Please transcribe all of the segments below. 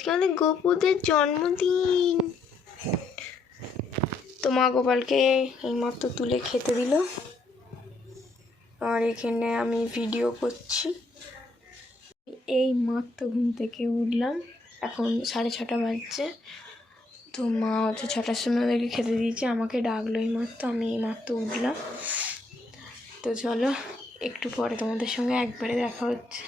আজকে গোপুদের জন্মদিন। তো মা গোপালকে এইমাত্র তুলে খেতে দিল। আর এখানে আমি ভিডিও করছি। এই মাত্র ঘুম থেকে উঠলাম। এখন সাড়ে ছটা বাজছে। তো মা হচ্ছে ছটার সময় ওদেরকে খেতে দিয়েছে। আমাকে ডাকলো এই মাত্র আমি এই মাত্র উঠলাম। তো চলো, একটু পরে তোমাদের সঙ্গে একবারে দেখা হচ্ছে।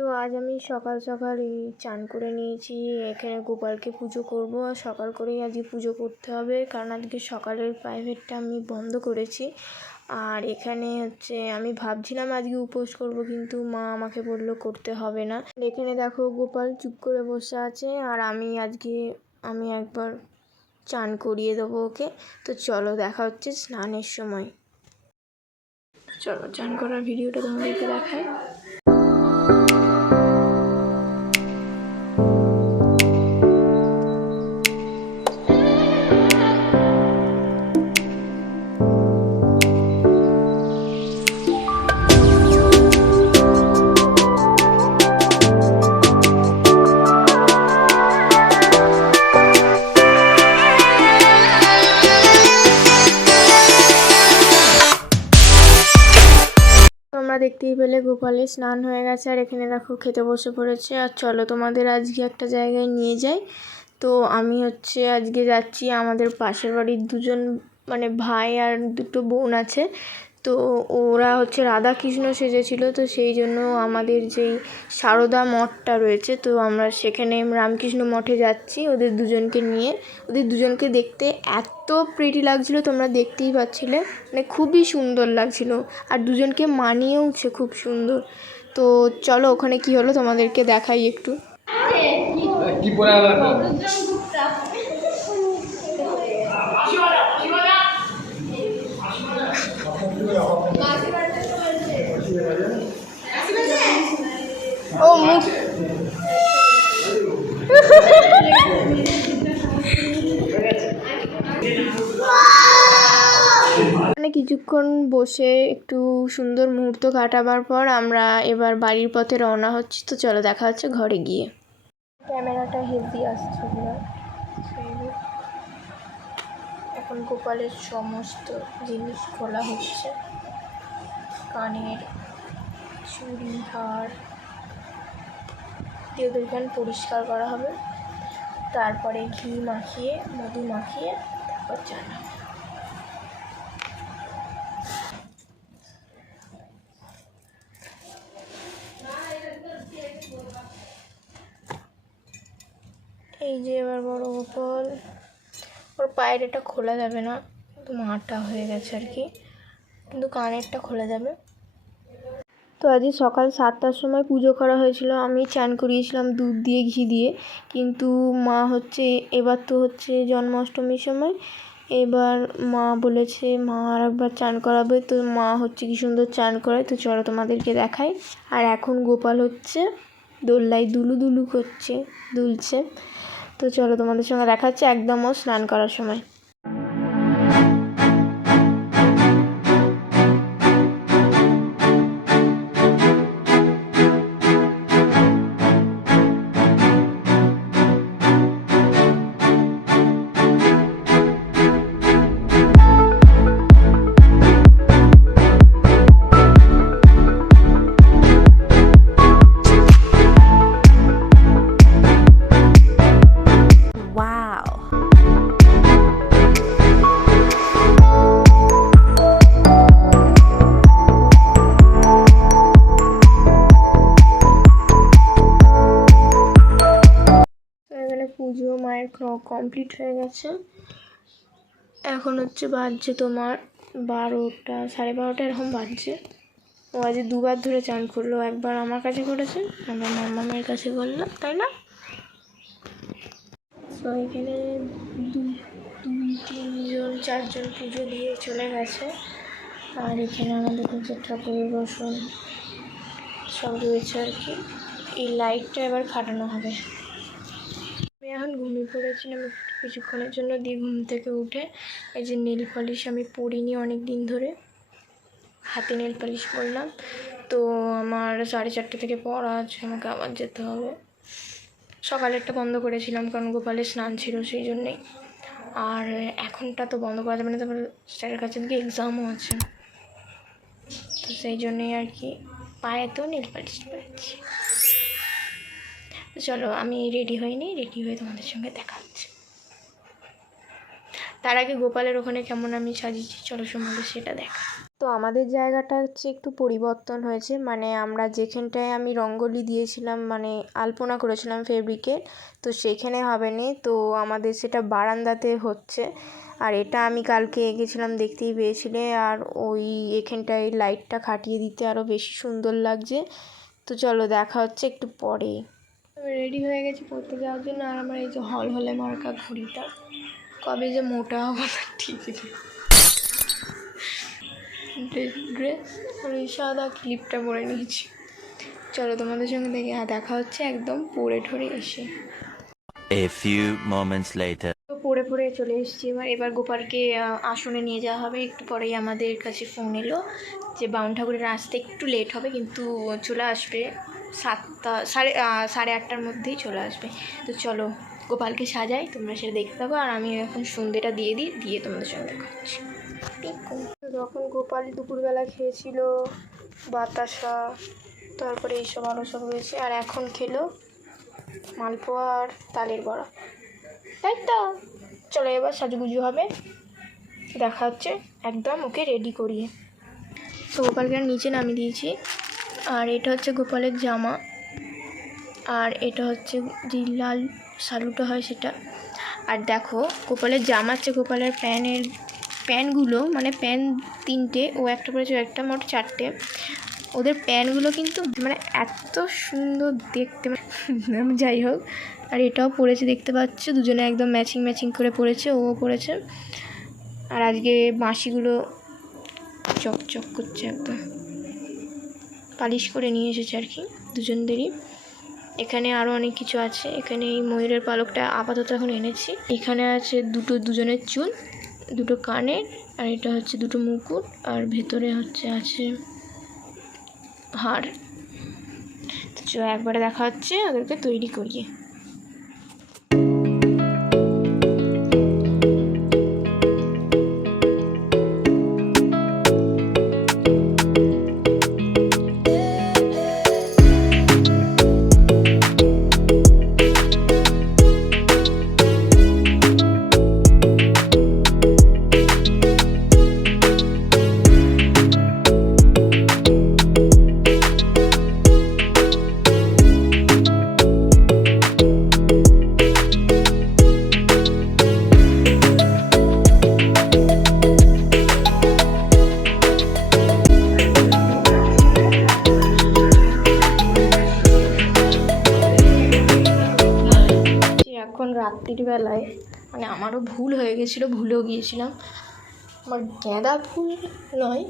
তো আজ আমি সকাল সকাল এই চান করে নিয়েছি। এখানে গোপালকে পুজো করব আর সকাল করেই আজকে পুজো করতে হবে। কারণ আজকে সকালের প্রাইভেটটা আমি বন্ধ করেছি। আর এখানে হচ্ছে আমি ভাবছিলাম আজকে উপোস করব, কিন্তু মা আমাকে বলল করতে হবে না। এখানে দেখো গোপাল চুপ করে বসে আছে আর আমি আজকে, আমি একবার চান করিয়ে দেবো ওকে। তো চলো দেখা হচ্ছে স্নানের সময়। চলো চান করার ভিডিওটা তোমাদেরকে দেখায় দেখতেই পেলে গোপালের স্নান হয়ে গেছে আর এখানে দেখো খেতে বসে পড়েছে। আর চলো তোমাদের আজকে একটা জায়গায় নিয়ে যাই। তো আমি হচ্ছে আজকে যাচ্ছি আমাদের পাশের বাড়ির দুজন মানে ভাই আর দুটো বোন আছে। তো ওরা হচ্ছে রাধা কৃষ্ণ সেজেছিল, তো সেই জন্য আমাদের যেই সারদা মঠটা রয়েছে, তো আমরা সেখানে রামকৃষ্ণ মঠে যাচ্ছি ওদের দুজনকে নিয়ে। ওদের দুজনকে দেখতে এত প্রিটি লাগছিল, তোমরা দেখতেই পাচ্ছিলে। মানে খুবই সুন্দর লাগছিল আর দুজনকে মানিয়েওছে খুব সুন্দর। তো চলো ওখানে কি হলো তোমাদেরকে দেখাই একটু। কি পরে আলাদা ও মুখ মানে কিছুক্ষণ বসে একটু সুন্দর মুহূর্ত কাটাবার পর আমরা এবার বাড়ির পথে রওনা হচ্ছি। তো চলো দেখা হচ্ছে ঘরে গিয়ে। ক্যামেরাটা হেভি আসছে এখন গোপালের সমস্ত জিনিস খোলা হচ্ছে। কানের, চুড়ি, হার দিয়ে ওদেরকে পরিষ্কার করা হবে। তারপরে ঘি মাখিয়ে, মধু মাখিয়ে, তারপর চানা। এই যে এবার বড় গোপাল। ওর পায়ের এটা খোলা যাবে না একটু মাটা হয়ে গেছে আর কি। কিন্তু কানেরটা খোলা যাবে। তো আজকে সকাল সাতটার সময় পুজো করা হয়েছিল। আমি চান করিয়েছিলাম দুধ দিয়ে, ঘি দিয়ে। কিন্তু মা হচ্ছে, এবার তো হচ্ছে জন্মাষ্টমীর সময়। এবার মা বলেছে, মা আর একবার চান করাবে। তো মা হচ্ছে কি সুন্দর চান করায়। তো চলো তোমাদেরকে দেখাই। আর এখন গোপাল হচ্ছে দোল্লায় দুলু দুলু করছে, দুলছে। তো চলো তোমাদের সঙ্গে দেখা একদমও স্নান করার সময়। কমপ্লিট হয়ে গেছে। এখন হচ্ছে বাজছে তোমার বারোটা, সাড়ে বারোটা এরকম বাজছে। ও আজ দুবার ধরে চান করল, একবার আমার কাছে করেছে একবার মাম্মা মায়ের কাছে করল তাই না? তো এখানে দুই তিনজন চারজন পুজো দিয়ে চলে গেছে। আর এখানে আমাদের হচ্ছে ঠাকুরের বসন সব রয়েছে আর কি। এই লাইটটা এবার খাটানো হবে। এখন ঘুমিয়ে পড়েছিলাম কিছুক্ষণের জন্য, দিয়ে ঘুম থেকে উঠে এই যে নেল পলিশ আমি পরিনি অনেক দিন ধরে। হাতে নেল পলিশ পরলাম। তো আমার সাড়ে চারটে থেকে পড়া আছে আমাকে আবার যেতে হবে। সকালেরটা বন্ধ করেছিলাম, কারণ গোপালের স্নান ছিল সেই জন্যেই। আর এখনটা তো বন্ধ করা যাবে না, তারপরে স্যারের কাছে থেকে এক্সামও আছে। তো সেই জন্যেই আর কি পায়েতেও নীল পালিশ তো চলো, আমি রেডি হইনি রেডি হয়ে তোমাদের সঙ্গে দেখা হচ্ছে। তার আগে গোপালের ওখানে কেমন আমি সাজিয়েছি, চলো সম্বন্ধে সেটা দেখা। তো আমাদের জায়গাটা হচ্ছে একটু পরিবর্তন হয়েছে মানে আমরা যেখানটায় আমি রঙ্গোলি দিয়েছিলাম মানে আলপনা করেছিলাম ফেব্রিকের তো সেখানে হবে নি, তো আমাদের সেটা বারান্দাতে হচ্ছে। আর এটা আমি কালকে এঁকেছিলাম দেখতেই পেয়েছিলে, আর ওই এখানটায় লাইটটা খাটিয়ে দিতে আরও বেশি সুন্দর লাগছে। তো চলো, দেখা হচ্ছে একটু পরে রেডি হয়ে গেছি পড়তে যাওয়ার জন্য। আর আমার এই যে হল হলে মার্কা ঘড়িটা কবে যে মোটা হব না ঠিক ড্রেস আর এই সাদা ক্লিপটা পরে নিয়েছি। চলো তোমাদের সঙ্গে দেখে হ্যাঁ দেখা হচ্ছে একদম পরে ঠরে এসে। A few moments later. তো পড়ে পড়ে চলে এসেছি এবার। এবার গোপালকে আসনে নিয়ে যাওয়া হবে। একটু পরেই আমাদের কাছে ফোন এলো যে বাউন ঠাকুরের আসতে একটু লেট হবে কিন্তু চলে আসবে। সাতটা, সাড়ে সাড়ে আটটার মধ্যেই চলে আসবে। তো চলো, গোপালকে সাজাই, তোমরা সেটা দেখতে থাকো, আর আমি এখন সন্ধ্যেটা দিয়ে দিই, দিয়ে তোমাদের সঙ্গে দেখা হচ্ছে। যখন গোপাল দুপুরবেলা খেয়েছিল, বাতাসা, তারপরে এইসব আরও সব হয়েছে, আর এখন খেলো মালপোয়া আর তালের বড়া। তাই তো। চলো এবার সাজুগুজু হবে, দেখা হচ্ছে, একদম ওকে রেডি করিয়ে। তো গোপালকে নিচে নামিয়ে দিয়েছি। আর এটা হচ্ছে গোপালের জামা। আর এটা হচ্ছে যে লাল শালুটা হয় সেটা। আর দেখো, গোপালের জামা হচ্ছে গোপালের প্যানের প্যান্টগুলো মানে প্যান তিনটে, ও একটা পরেছে, ও একটা, মোট চারটে। ওদের প্যান্টগুলো কিন্তু মানে এত সুন্দর দেখতে মানে যাই হোক। আর এটাও পরেছে, দেখতে পাচ্ছ? দুজনে একদম ম্যাচিং ম্যাচিং করে পরেছে, ও পরেছে। আর আজকে বাঁশিগুলো চকচক করছে একদম। পালিশ করে নিয়ে এসেছে আর কি, দুজনদেরই। এখানে আরও অনেক কিছু আছে। এখানে এই ময়ূরের পালকটা আপাতত এখন এনেছি। এখানে আছে দুটো, দুজনের চুল, দুটো কানের, আর এটা হচ্ছে দুটো মুকুট, আর ভেতরে হচ্ছে আছে হাড় তো একবারে দেখা হচ্ছে, ওদেরকে তৈরি করিয়ে। গেছিল, ভুলেও গিয়েছিলাম। আমার গাঁদা ফুল নয়,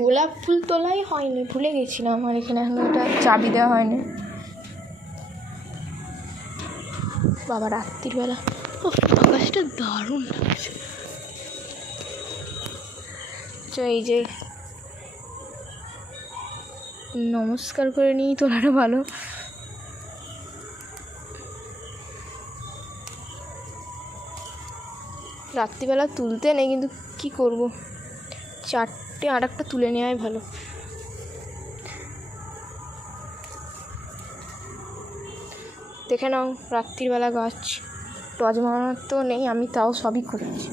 গোলাপ ফুল তোলাই হয়নি, ভুলে গেছিলাম। আর এখানে এখন ওটা চাবি দেওয়া হয়নি। বাবা, রাত্রির বেলা। ও আকাশটা দারুণ লাগছে। তো এই যে নমস্কার করে নিই, তোলাটা ভালো। রাত্রিবেলা তুলতে নেই, কিন্তু কি করব? চারটে আর একটা তুলে নেওয়াই ভালো। দেখে নাও, রাত্রিবেলা গাছ। টজ মারানোর তো নেই, আমি তাও সবই করেছি।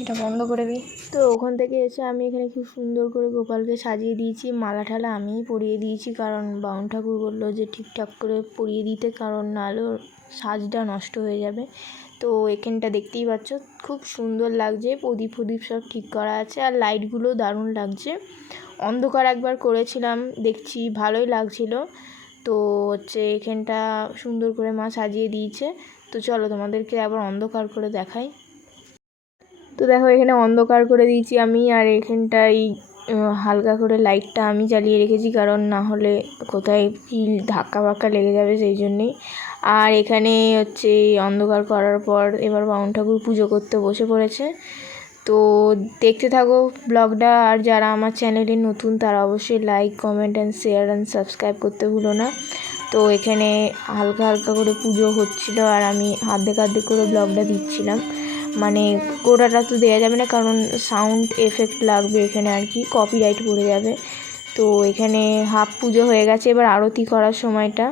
এটা বন্ধ করে দিই। তো ওখান থেকে এসে আমি এখানে খুব সুন্দর করে গোপালকে সাজিয়ে দিয়েছি। মালা ঠালা আমিই পরিয়ে দিয়েছি, কারণ বাউন ঠাকুর বলল যে ঠিকঠাক করে পরিয়ে দিতে, কারণ নাহলে সাজটা নষ্ট হয়ে যাবে। তো এখানটা দেখতেই পাচ্ছ, খুব সুন্দর লাগছে, প্রদীপ ফদীপ সব ঠিক করা আছে আর লাইটগুলো দারুণ লাগছে। অন্ধকার একবার করেছিলাম, দেখছি ভালোই লাগছিল। তো হচ্ছে এখানটা সুন্দর করে মা সাজিয়ে দিয়েছে। তো চলো তোমাদেরকে আবার অন্ধকার করে দেখাই। তো দেখো এখানে অন্ধকার করে দিয়েছি আমি আর এখানটাই হালকা করে লাইটটা আমি জ্বালিয়ে রেখেছি কারণ না হলে কোথায় কি ধাক্কা বাক্কা লেগে যাবে সেই জন্যেই। আর এখানে হচ্ছে অন্ধকার করার পর এবার বামুন ঠাকুর পুজো করতে বসে পড়েছে। তো দেখতে থাকো ব্লগটা, আর যারা আমার চ্যানেলে নতুন তারা অবশ্যই like comment and share and subscribe করতে ভুলো না। তো এখানে হালকা হালকা করে পুজো হচ্ছিল আর আমি আর্ধেক আর্ধেক করে ব্লগটা দিচ্ছিলাম। মানে গোটাটা তো দেওয়া যাবে না, কারণ সাউন্ড এফেক্ট লাগবে এখানে আর কি কপিরাইট পড়ে যাবে। তো এখানে হাফ পুজো হয়ে গেছে, এবার আরতি করার সময়টা।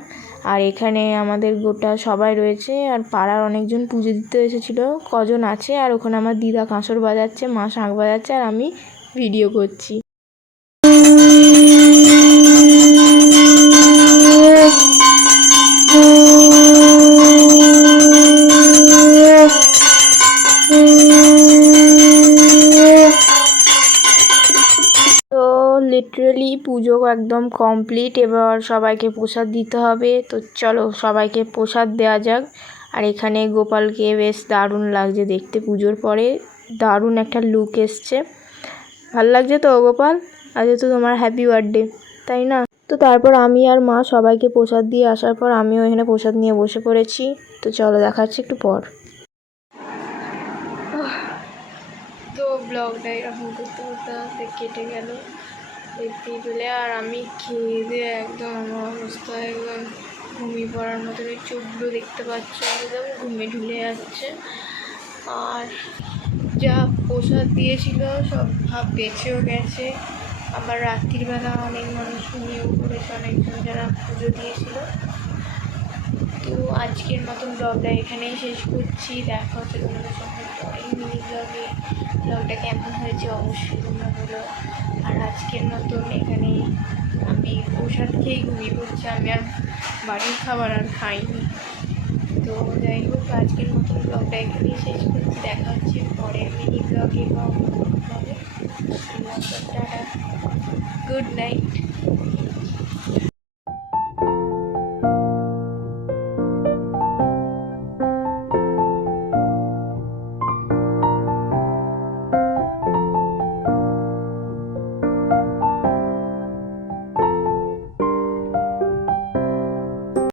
আর এখানে আমাদের গোটা সবাই রয়েছে আর পাড়ার অনেকজন পুজো দিতে এসেছিল, কজন আছে আর ওখানে আমার দিদা কাঁসর বাজাচ্ছে, মা শাঁখ বাজাচ্ছে আর আমি ভিডিও করছি। পুজো একদম কমপ্লিট এবার সবাইকে প্রসাদ দিতে হবে। তো চলো সবাইকে প্রসাদ দেওয়া যাক। আর এখানে গোপালকে বেশ দারুণ লাগছে দেখতে পুজোর পরে। দারুণ একটা লুক এসছে। ভালো লাগছে তো গোপাল? আজ তো তোমার হ্যাপি বার্থডে তাই না? তো তারপর আমি আর মা সবাইকে প্রসাদ দিয়ে আসার পর আমিও এখানে প্রসাদ নিয়ে বসে পড়েছি। তো চলো দেখাচ্ছি একটু পর। তো ব্লগটা এরকম করতে করতে করতে কেটে গেল। দেখতেই পেলে আর আমি খেয়ে দিয়ে একদম আমার অবস্থা একদম ঘুমিয়ে পড়ার মতো ওই চোখগুলো দেখতে পাচ্ছ, একদম ঘুমে ঢুলে যাচ্ছে। আর যা প্রসাদ দিয়েছিল সব ভাব বেঁচেও গেছে। আবার রাত্রিবেলা অনেক মানুষ নিয়েও পড়েছে, অনেকজন যারা পুজো দিয়েছিল। তো আজকের মতন ব্লগটা এখানেই শেষ করছি। দেখা হচ্ছে তোমাদের সঙ্গে পরের মিনি ব্লগে ব্লগটা কেমন হয়েছে অবশ্যই তোমরা বলো। আজকের মতন এখানে আমি প্রসাদ খেয়ে ঘুমিয়ে পড়ছি। আমি আর বাড়ির খাবার আর খাইনি। তো যাই হোক, আজকের মতন ব্লগটা এখানেই শেষ করছি। দেখা হচ্ছে পরের মিনি ব্লগে বা ব্লগে গুড নাইট